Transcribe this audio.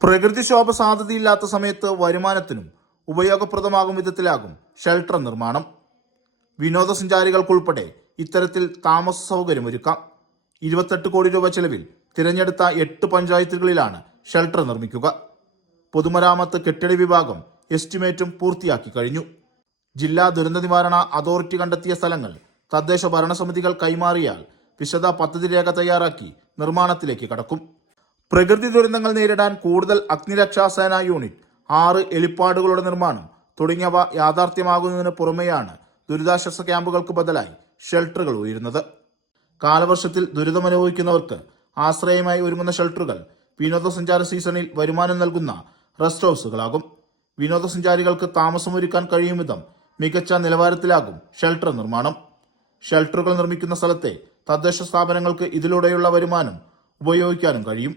പ്രകൃതിക്ഷോഭ സാധ്യതയില്ലാത്ത സമയത്ത് വരുമാനത്തിനും ഉപയോഗപ്രദമാകും വിധത്തിലാകും ഷെൽട്ടർ നിർമ്മാണം. വിനോദസഞ്ചാരികൾക്കുൾപ്പെടെ ഇത്തരത്തിൽ താമസ സൗകര്യമൊരുക്കാം. 28 കോടി രൂപ ചെലവിൽ തിരഞ്ഞെടുത്ത 8 പഞ്ചായത്തുകളിലാണ് ഷെൽട്ടർ നിർമ്മിക്കുക. പൊതുമരാമത്ത് കെട്ടിട വിഭാഗം എസ്റ്റിമേറ്റും പൂർത്തിയാക്കി കഴിഞ്ഞു. ജില്ലാ ദുരന്ത നിവാരണ അതോറിറ്റി കണ്ടെത്തിയ സ്ഥലങ്ങൾ തദ്ദേശ ഭരണസമിതികൾ കൈമാറിയാൽ വിശദ പദ്ധതി രേഖ തയ്യാറാക്കി നിർമ്മാണത്തിലേക്ക് കടക്കും. പ്രകൃതി ദുരന്തങ്ങൾ നേരിടാൻ കൂടുതൽ അഗ്നിരക്ഷാസേന യൂണിറ്റ്, 6 ഹെലിപ്പാഡുകളുടെ നിർമ്മാണം തുടങ്ങിയവ യാഥാർത്ഥ്യമാകുന്നതിന് പുറമെയാണ് ദുരിതാശ്വാസ ക്യാമ്പുകൾക്ക് ബദലായി ഷെൽട്ടറുകൾ ഉയരുന്നത്. കാലവർഷത്തിൽ ദുരിതമനുഭവിക്കുന്നവർക്ക് ആശ്രയമായി ഒരുങ്ങുന്ന ഷെൽട്ടറുകൾ വിനോദസഞ്ചാര സീസണിൽ വരുമാനം നൽകുന്ന റെസ്റ്റ് ഹൗസുകളാകും. വിനോദസഞ്ചാരികൾക്ക് താമസമൊരുക്കാൻ കഴിയും വിധം മികച്ച നിലവാരത്തിലാകും ഷെൽട്ടർ നിർമ്മാണം. ഷെൽട്ടറുകൾ നിർമ്മിക്കുന്ന സ്ഥലത്തെ തദ്ദേശ സ്ഥാപനങ്ങൾക്ക് ഇതിലൂടെയുള്ള വരുമാനം ഉപയോഗിക്കാനും കഴിയും.